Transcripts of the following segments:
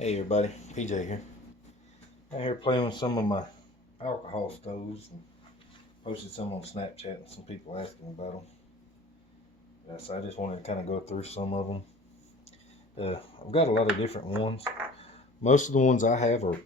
Hey everybody, PJ here. Out here playing with some of my alcohol stoves and posted some on Snapchat and some people asking about them. So I just wanted to kind of go through some of them. I've got a lot of different ones. Most of the ones I have are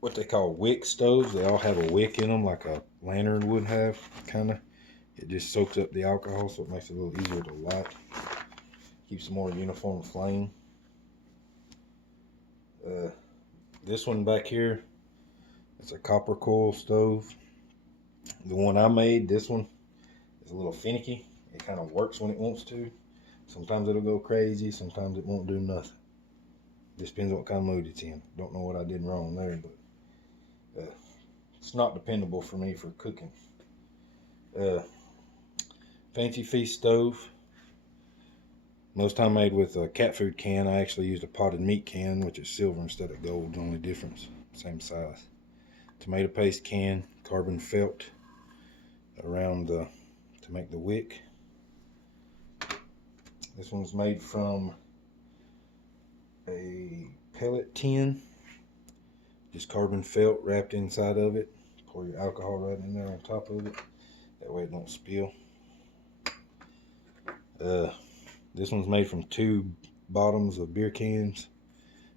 what they call wick stoves. They all have a wick in them like a lantern would have, kind of. It just soaks up the alcohol so it makes it a little easier to light. Keeps a more uniform flame. This one back here, it's a copper coil stove. The one I made, this one, is a little finicky. It kind of works when it wants to. Sometimes it'll go crazy, sometimes it won't do nothing. Just depends what kind of mood it's in. Don't know what I did wrong there, but it's not dependable for me for cooking. Fancy Feast stove. Most time made with a cat food can. I actually used a potted meat can, which is silver instead of gold. The only difference, same size. Tomato paste can, carbon felt around to make the wick. This one's made from a pellet tin, just carbon felt wrapped inside of it. Pour your alcohol right in there on top of it. That way it don't spill. This one's made from two bottoms of beer cans,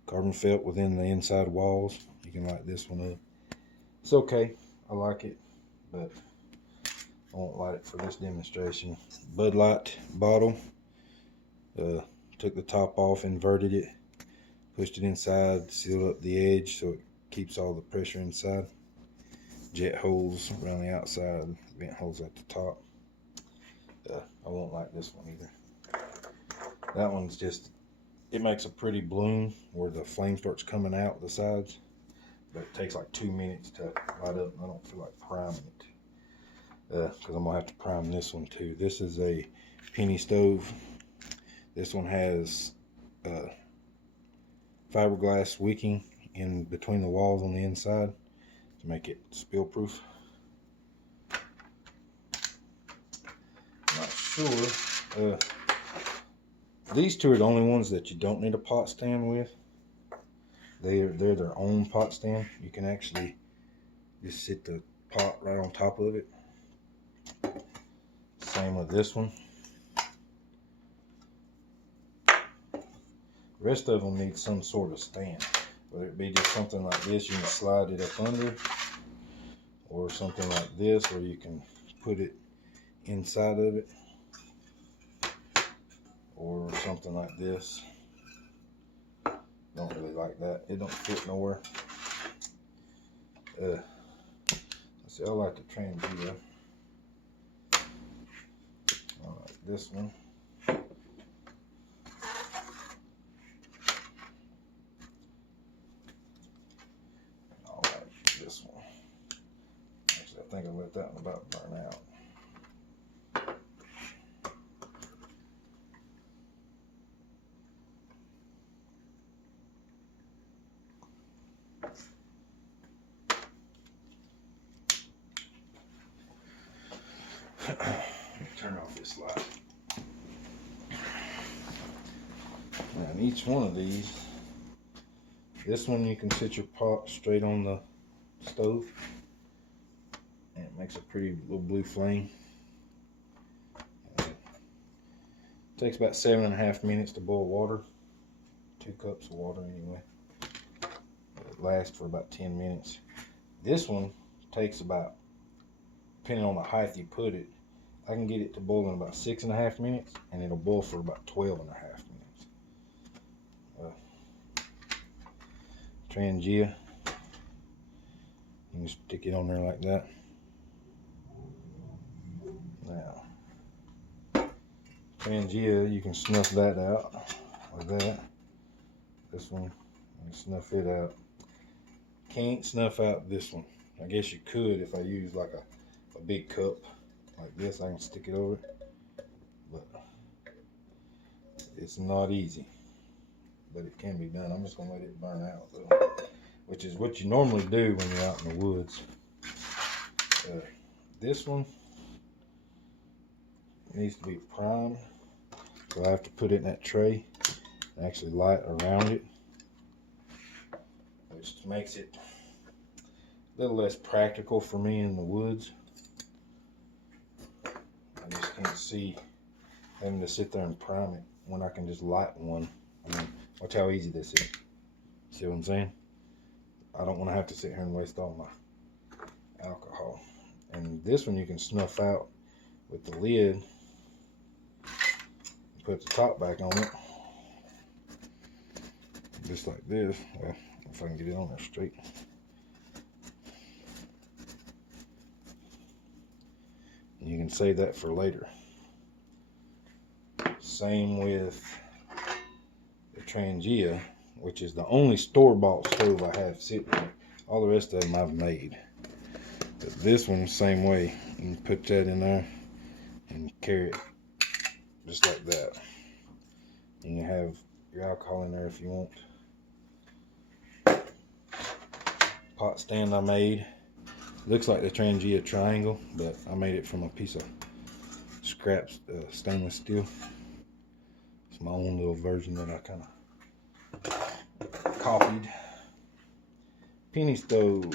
carbon felt within the inside walls. You can light this one up. It's okay, I like it, but I won't light it for this demonstration. Bud Light bottle. Took the top off, inverted it, pushed it inside, sealed up the edge so it keeps all the pressure inside. Jet holes around the outside, vent holes at the top. I won't like this one either. That one's just, it makes a pretty bloom where the flame starts coming out the sides, but it takes like 2 minutes to light up, and I don't feel like priming it. Because I'm going to have to prime this one too. This is a penny stove. This one has fiberglass wicking in between the walls on the inside to make it spill proof. Not sure. These two are the only ones that you don't need a pot stand with. They're their own pot stand. You can actually just sit the pot right on top of it. Same with this one. The rest of them need some sort of stand. Whether it be just something like this, you can slide it up under, or something like this where you can put it inside of it, or something like this. Don't really like that. It don't fit nowhere. Let's see, I like the Trangia. I like this one. I like this one. Actually, I think I let that one about burn out. Turn off this light. Now, in each one of these, this one you can sit your pot straight on the stove, and it makes a pretty little blue flame. Takes about 7.5 minutes to boil water. 2 cups of water anyway. It lasts for about 10 minutes. This one takes about, depending on the height you put it, I can get it to boil in about 6.5 minutes, and it'll boil for about 12.5 minutes. Trangia. You can stick it on there like that. Now, Trangia, you can snuff that out like that. This one, you can snuff it out. Can't snuff out this one. I guess you could if I use like a big cup like this. I can stick it over it, but it's not easy. But it can be done. I'm just gonna let it burn out though, which is what you normally do when you're out in the woods. This one needs to be primed, so I have to put it in that tray and actually light around it. makes it a little less practical for me in the woods. I just can't see having to sit there and prime it when I can just light one. I mean, watch how easy this is. See what I'm saying? I don't want to have to sit here and waste all my alcohol. And this one you can snuff out with the lid. Put the top back on it. Just like this. Well, if I can get it on there straight. And you can save that for later. Same with the Trangia, which is the only store-bought stove I have sitting there. All the rest of them I've made. But this one, same way. You can put that in there and carry it just like that. You can have your alcohol in there if you want. Pot stand I made. Looks like the Trangia triangle, but I made it from a piece of scraps stainless steel. It's my own little version that I kind of copied. Penny stove.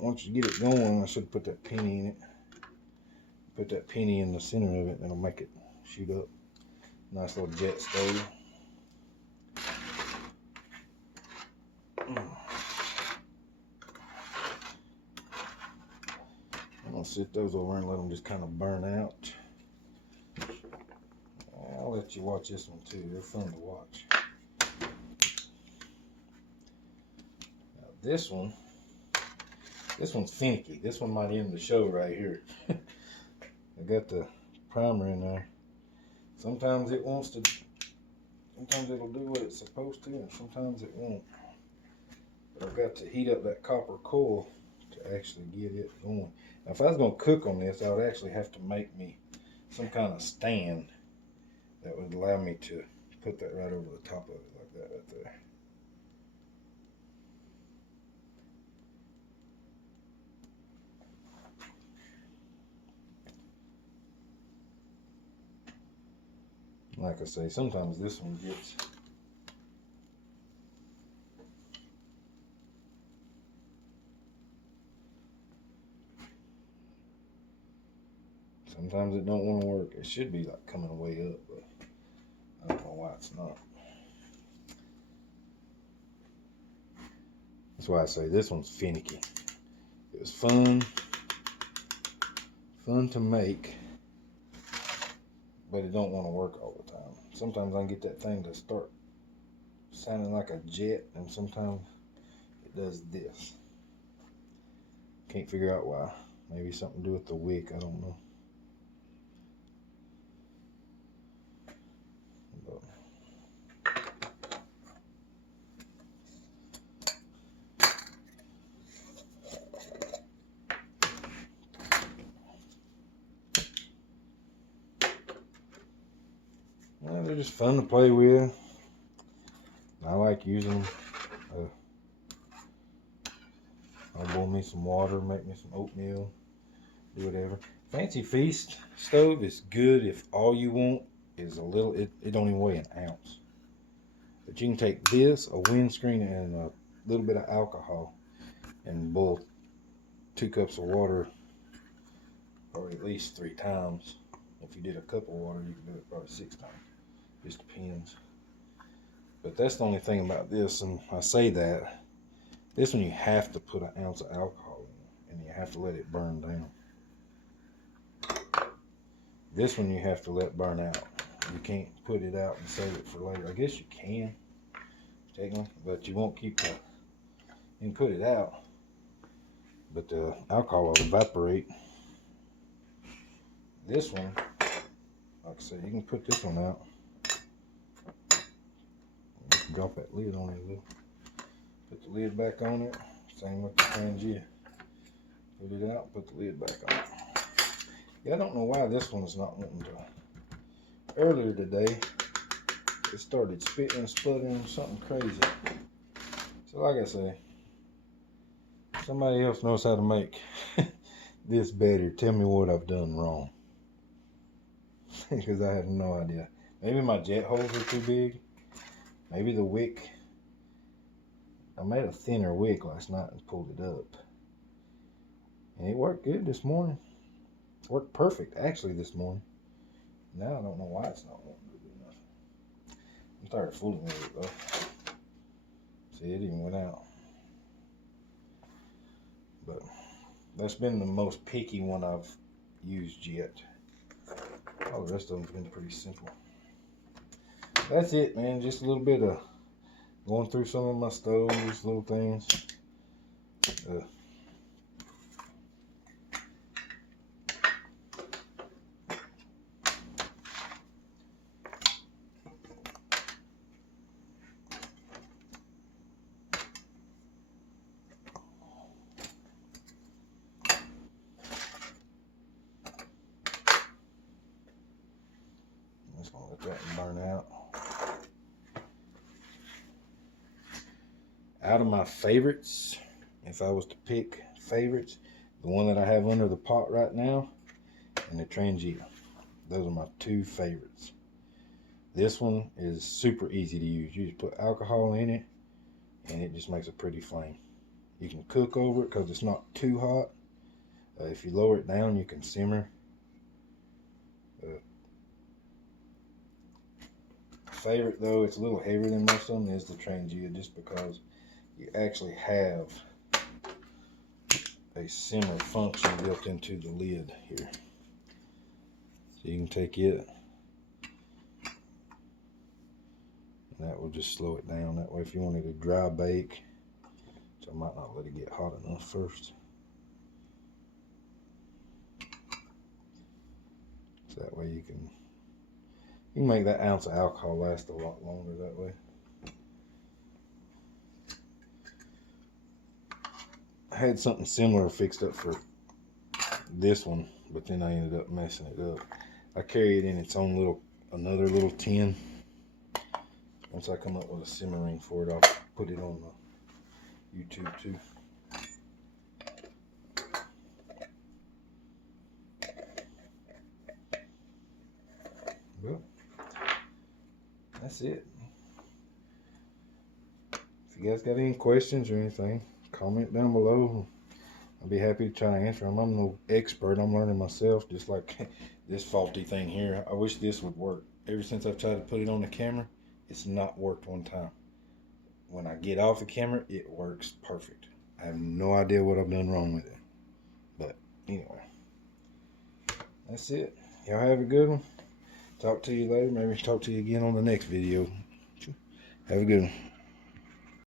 Once you get it going, I should put that penny in it. Put that penny in the center of it, and it'll make it shoot up. Nice little jet stove. I'm gonna sit those over and let them just kind of burn out. I'll let you watch this one too. They're fun to watch. Now this one's finicky. This one might end the show right here. I got the primer in there. Sometimes it wants to. Sometimes it'll do what it's supposed to, and sometimes it won't. But I've got to heat up that copper coil to actually get it going. Now, if I was going to cook on this, I would actually have to make me some kind of stand that would allow me to put that right over the top of it, like that right there. Like I say, sometimes this one gets sometimes it don't want to work. It should be like coming way up, but I don't know why it's not. That's why I say this one's finicky. It was fun to make, but it don't want to work all the time. Sometimes I can get that thing to start sounding like a jet, and sometimes it does this. Can't figure out why. Maybe something to do with the wick, I don't know. Well, they're just fun to play with. I like using them. I'll boil me some water, make me some oatmeal, do whatever. Fancy Feast stove is good if all you want is a little, it don't even weigh an ounce. But you can take this, a windscreen, and a little bit of alcohol and boil 2 cups of water, or at least 3 times. If you did a cup of water, you can do it probably 6 times. Just depends. But that's the only thing about this, and I say that. This one you have to put an ounce of alcohol in, and you have to let it burn down. This one you have to let burn out. You can't put it out and save it for later. I guess you can, technically, but you won't keep the. You can put it out, but the alcohol will evaporate. This one, like I said, you can put this one out. You can drop that lid on it a little. Put the lid back on it. Same with the Trangia. Put it out, put the lid back on it. Yeah, I don't know why this one is not wanting to. Earlier today, it started spitting and sputtering, something crazy. So like I say, somebody else knows how to make this better. Tell me what I've done wrong. Because I have no idea. Maybe my jet holes are too big. Maybe the wick I made a thinner wick last night and pulled it up. And it worked good this morning. It worked perfect, actually, this morning. Now I don't know why it's not wanting to do nothing. I'm tired of fooling with it, though. See, it even went out. But that's been the most picky one I've used yet. All the rest of them's been pretty simple. That's it, man. Just a little bit of going through some of my stoves, little things. I'm just gonna let that burn out. Out of my favorites, if I was to pick favorites, the one that I have under the pot right now and the Trangia. Those are my two favorites. This one is super easy to use. You just put alcohol in it and it just makes a pretty flame. You can cook over it because it's not too hot. If you lower it down, you can simmer. Favorite though, it's a little heavier than most of them, is the Trangia, just because you actually have a simmer function built into the lid here. So you can take it, and that will just slow it down. That way, if you wanted to dry bake, so I might not let it get hot enough first. So that way you can make that ounce of alcohol last a lot longer that way. I had something similar fixed up for this one, but then I ended up messing it up. I carry it in its own another little tin. Once I come up with a simmering for it, I'll put it on the YouTube too. Well, that's it. If you guys got any questions or anything, comment down below. I'll be happy to try to answer them. I'm no expert. I'm learning myself, just like this faulty thing here. I wish this would work. Ever since I've tried to put it on the camera, it's not worked one time. When I get off the camera, it works perfect. I have no idea what I've done wrong with it. But anyway, that's it. Y'all have a good one. Talk to you later. Maybe talk to you again on the next video. Have a good one.